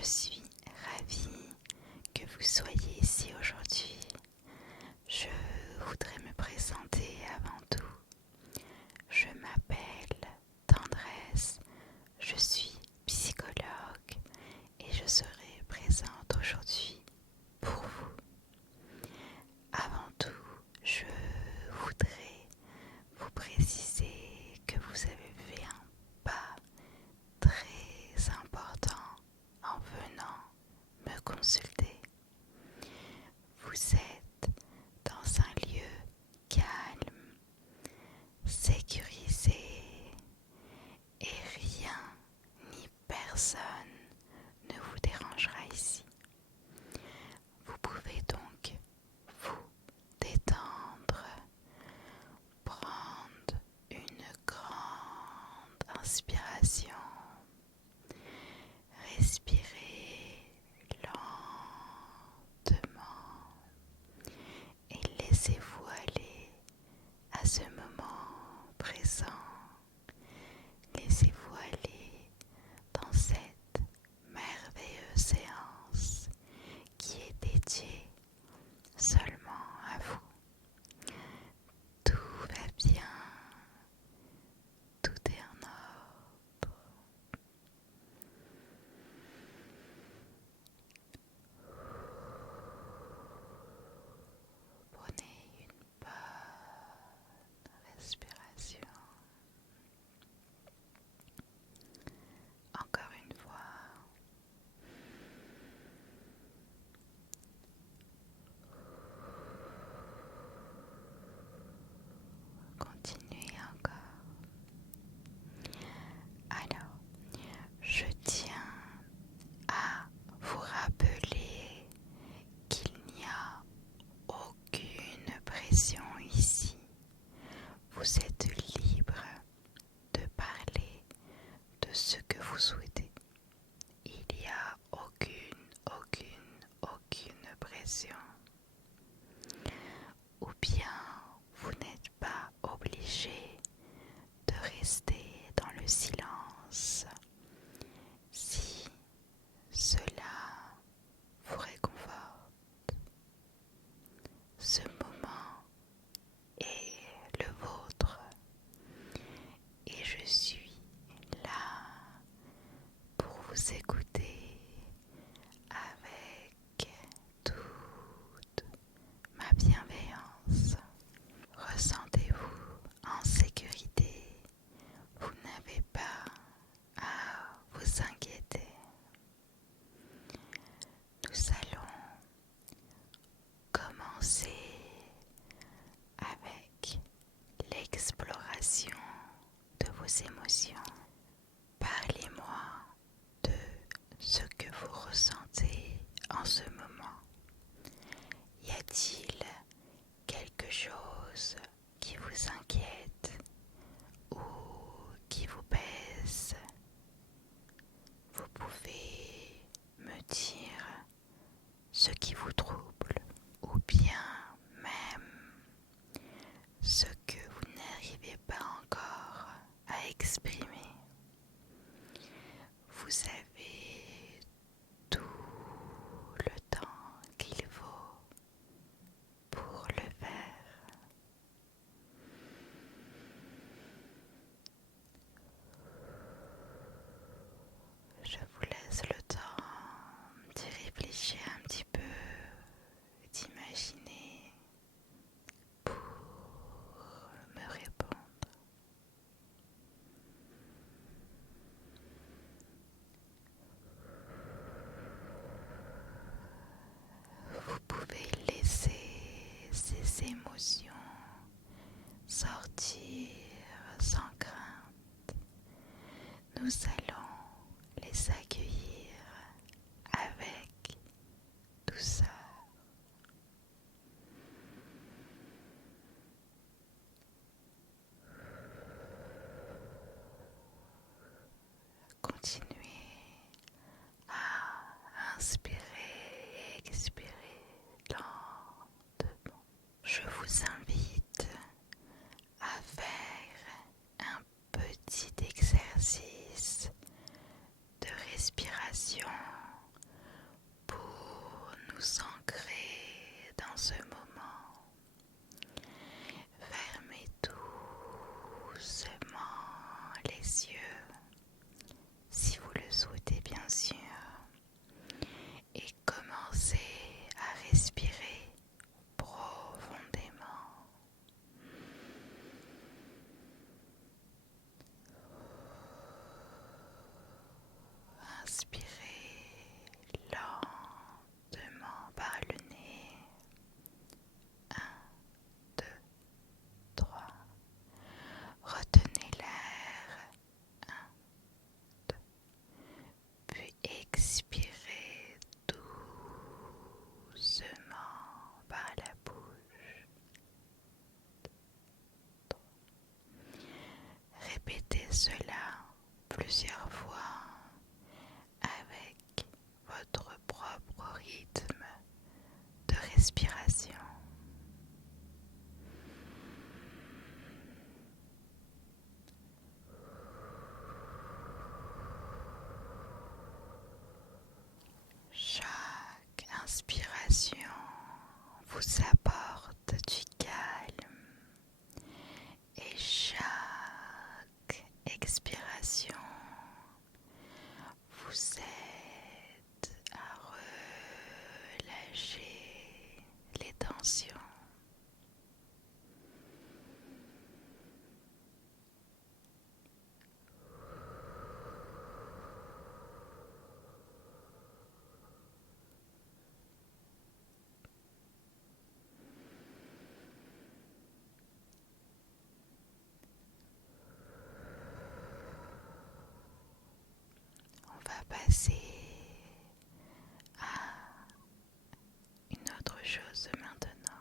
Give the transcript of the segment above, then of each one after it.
Je suis ravie que vous soyez ici aujourd'hui. Je voudrais me présenter avant tout. Je m'appelle Tendresse, je suis psychologue et je serai présente aujourd'hui pour vous. Avant tout, je voudrais vous préciser que vous avez fait un pas très important en venant me consulter. Vous êtes dans un lieu calme, sécurisé et rien ni personne ne vous dérangera ici. Vous pouvez donc vous détendre, prendre une grande inspiration, respirer lentement et laissez-vous aller à ce moment présent. Laissez-vous aller dans cette merveilleuse séance qui est dédiée seulement à vous. Tout va bien, tout est en ordre. Prenez une bonne respiration. Encore une fois. Continuez encore. Alors, je tiens à vous rappeler qu'il n'y a aucune pression ici. Vous êtes libre de parler de ce que vous souhaitez. Il n'y a aucune pression. Ou bien vous n'êtes pas obligé de rester dans le silence si cela vous réconforte. Ce moment est le vôtre et je suis là pour vous écouter avec toute ma bienveillance. Ressentez-vous en sécurité. Vous n'avez pas à vous inquiéter. Nous allons commencer avec l'exploration de vos émotions. Parlez-moi de ce que vous ressentez en ce moment. Y a-t-il quelque chose qui vous inquiète ou qui vous pèse? Vous pouvez me dire ce qui vous trouble ou bien même ce que vous n'arrivez pas encore à exprimer. Vous avez tout le temps qu'il faut pour le faire. Je vous laisse le temps d'y réfléchir un petit peu, d'imaginer pour me répondre. Vous pouvez laisser ces émotions sortir sans crainte. Nous allons les accueillir avec douceur. Continuez à inspirer et expirer lentement. Je vous invite à faire un petit exercice de respiration nous ancrer dans ce moment. Fermez doucement les yeux, si vous le souhaitez bien sûr, et commencez à respirer profondément. Inspirez lentement par le nez. 1, 2, 3. Retenez l'air. 1, 2. Puis expirez doucement par la bouche. 2, 3. Répétez cela plusieurs fois avec votre propre rythme de respiration. Chaque inspiration vous apporte du calme et chaque expiration vous aide à relâcher les tensions. On va passer à une autre chose maintenant.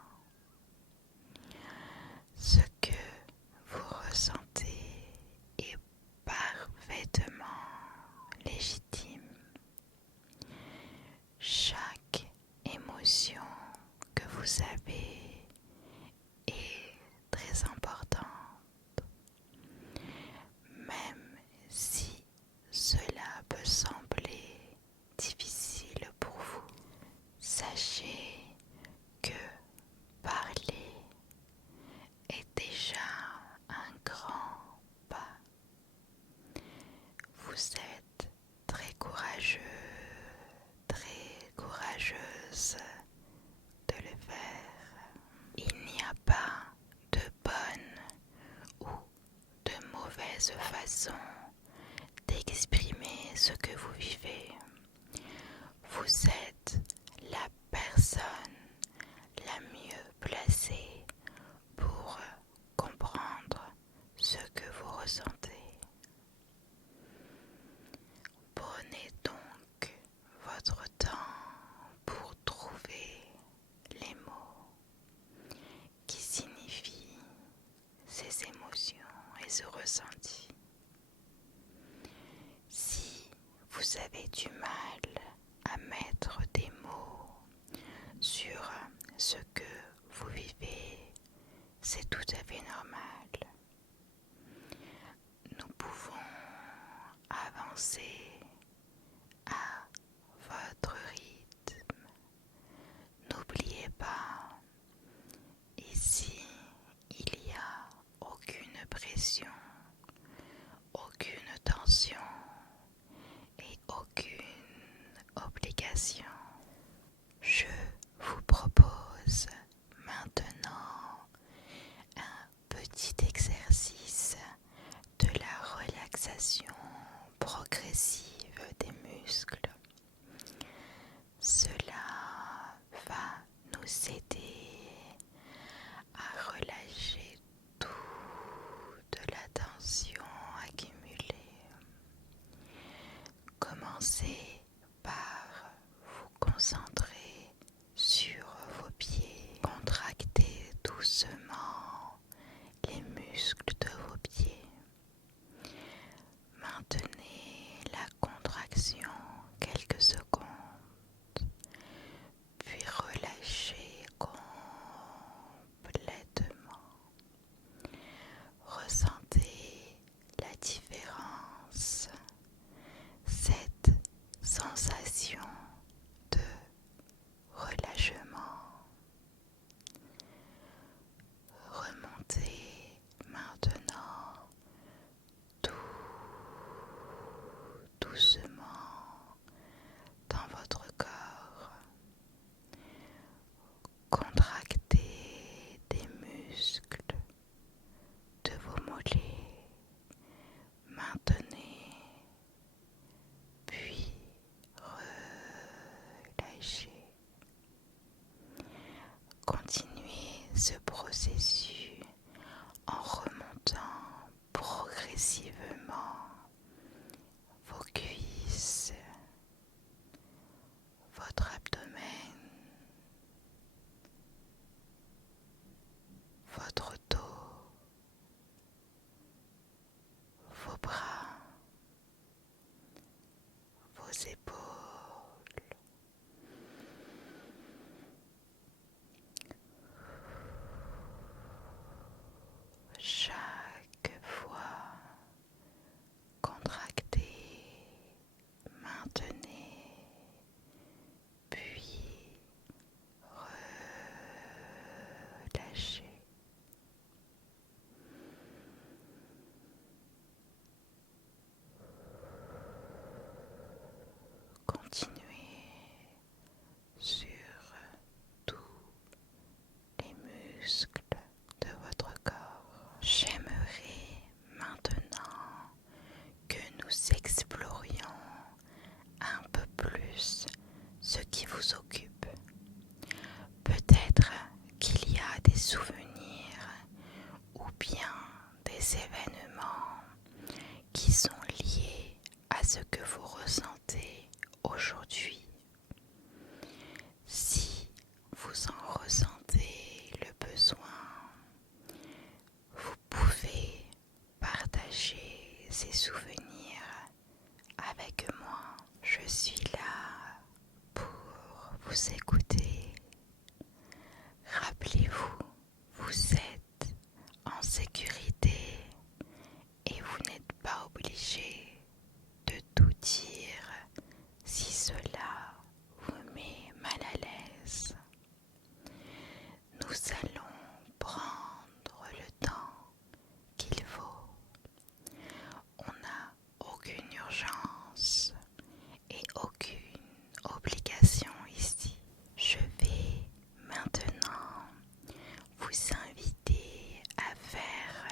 Ce que vous ressentez est parfaitement légitime. Chaque émotion que vous avez est très importante, même si cela peut sembler difficile pour vous. Sachez que parler est déjà un grand pas. Vous êtes très courageux, très courageuse de le faire. Il n'y a pas de bonne ou de mauvaise façon d'exprimer ce que vous vivez. Vous êtes la personne la mieux placée pour comprendre ce que vous ressentez. Prenez donc votre temps pour trouver les mots qui signifient ces émotions et ce ressenti. Si vous avez du mal à mettre des mots sur ce que vous vivez, c'est tout à fait normal. Nous pouvons avancer à votre rythme. N'oubliez pas, ici, il n'y a aucune pression, aucune tension et aucune obligation. Je vous propose maintenant un petit exercice de la relaxation progressive des muscles. Cela va nous aider à relâcher toute la tension accumulée. Commencez par vous concentrer sur vos pieds. Contractez doucement les muscles de vos pieds. Maintenez la contraction quelques secondes, puis relâchez complètement. Ressentez la différence, cette sensation de ce processus en remontant progressivement vos cuisses, votre abdomen, votre dos, vos bras, vos épaules. Chaque fois, contractez, maintenez, puis relâchez. Continuez sur tous les muscles de votre corps. J'aimerais maintenant que nous explorions un peu plus ce qui vous occupe. Peut-être qu'il y a des souvenirs ou bien des événements qui sont liés à ce que vous ressentez aujourd'hui. Si vous en ressentez le besoin, vous pouvez partager ces souvenirs avec moi. Je suis là pour vous écouter. Rappelez-vous, vous êtes en sécurité et vous n'êtes pas obligé de tout dire si cela vous met mal à l'aise. Nous allons prendre le temps qu'il faut. On n'a aucune urgence et aucune obligation ici. Je vais maintenant vous inviter à faire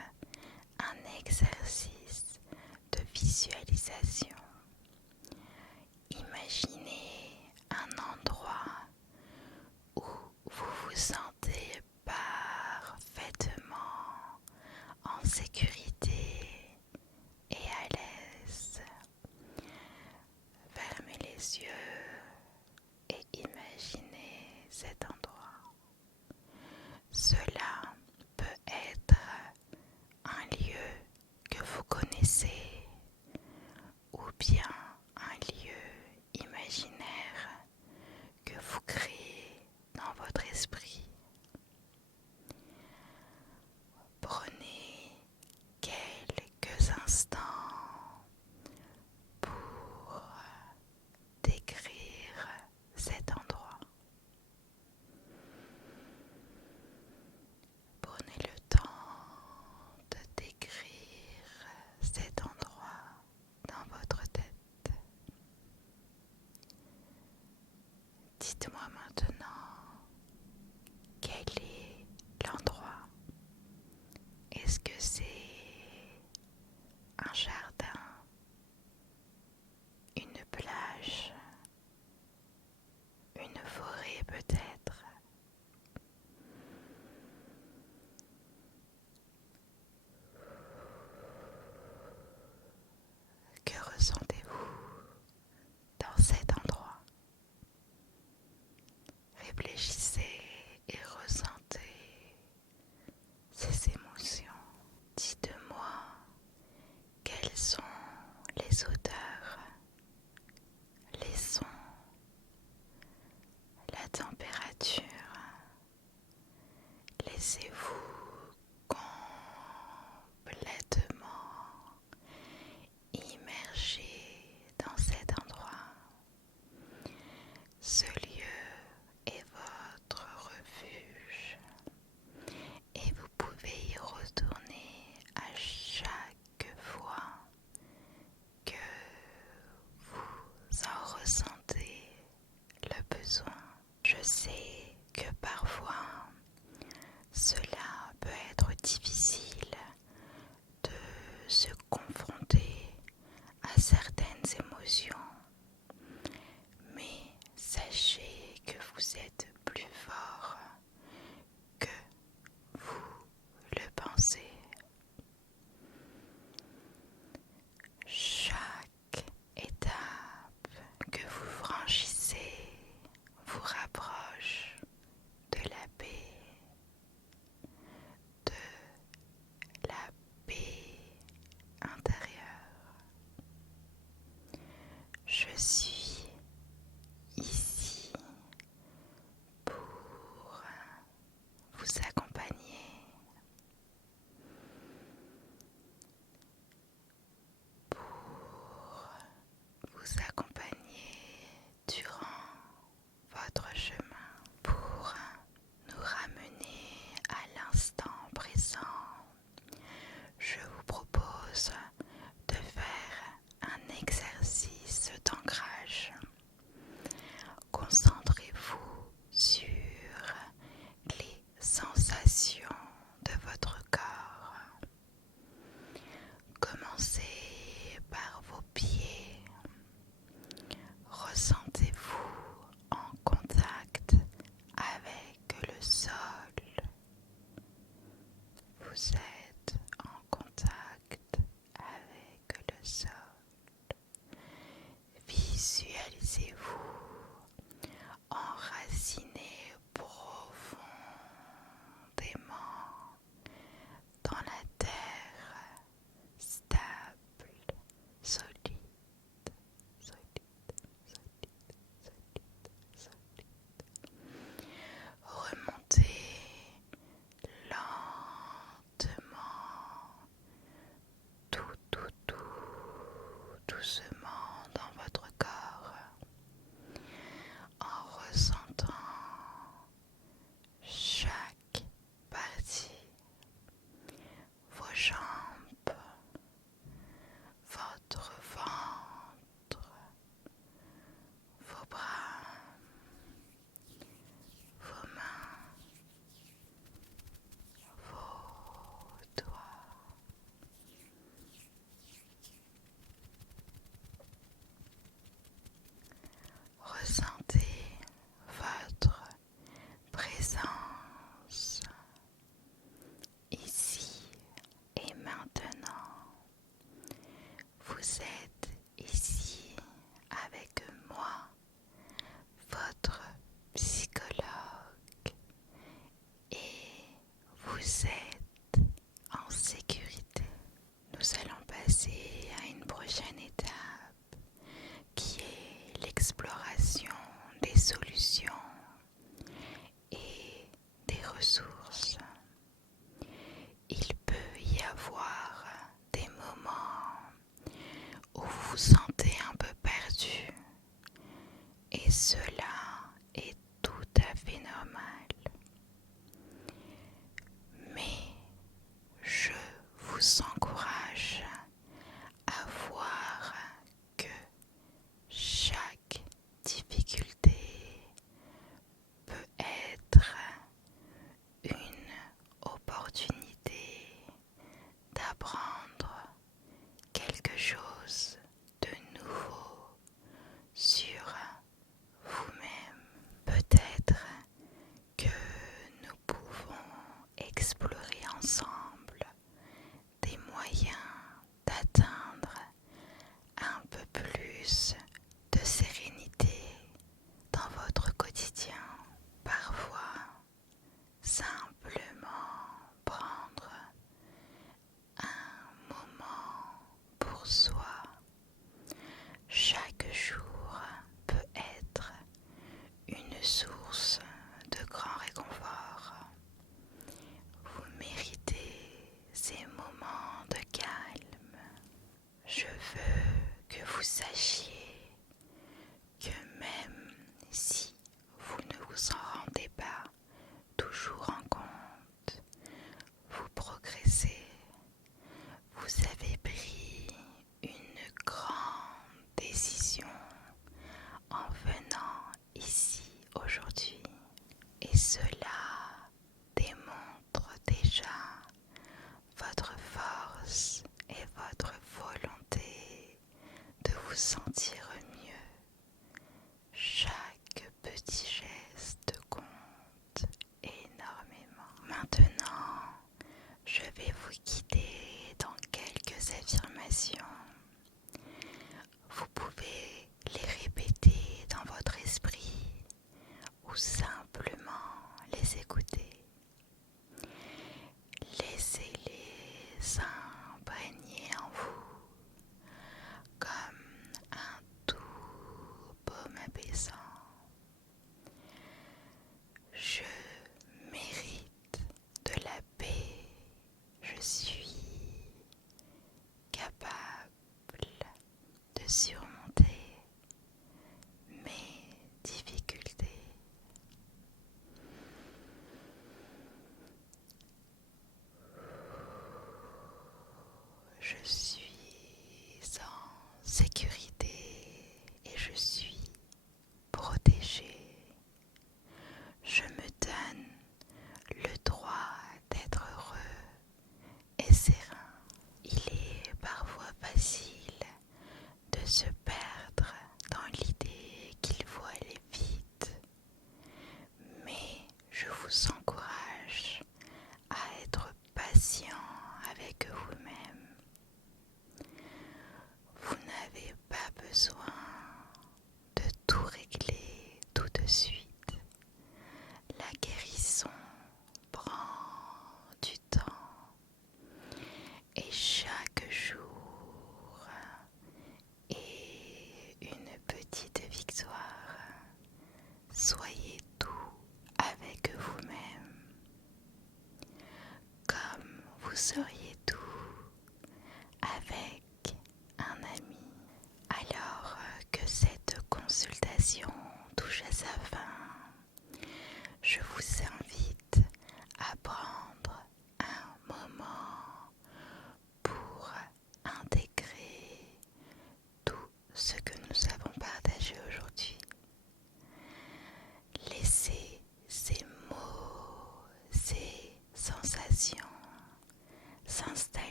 un exercice de visualisation. Imaginez un endroit où vous vous sentez parfaitement en sécurité et à l'aise. Fermez les yeux et imaginez cet endroit. Cela peut être un lieu que vous connaissez ou bien un lieu imaginaire que vous créez dans votre esprit. Prenez quelques instants pour décrire cet endroit. Prenez le temps de décrire cet endroit dans votre tête. Dites-moi maintenant quel est l'endroit. Est-ce que c'est un jardin, une plage, une forêt peut-être? Que ressentez-vous dans cet endroit? Réfléchissez et ressentez ces émotions. Dites-moi quelles sont les odeurs, les sons, la température. Laissez-vous complètement immerger dans cet endroit. Ce lieu est votre refuge et vous pouvez y retourner à chaque fois que vous en ressentez le besoin. Je sais que parfois cela peut être difficile de se confronter à certaines émotions, mais sachez cela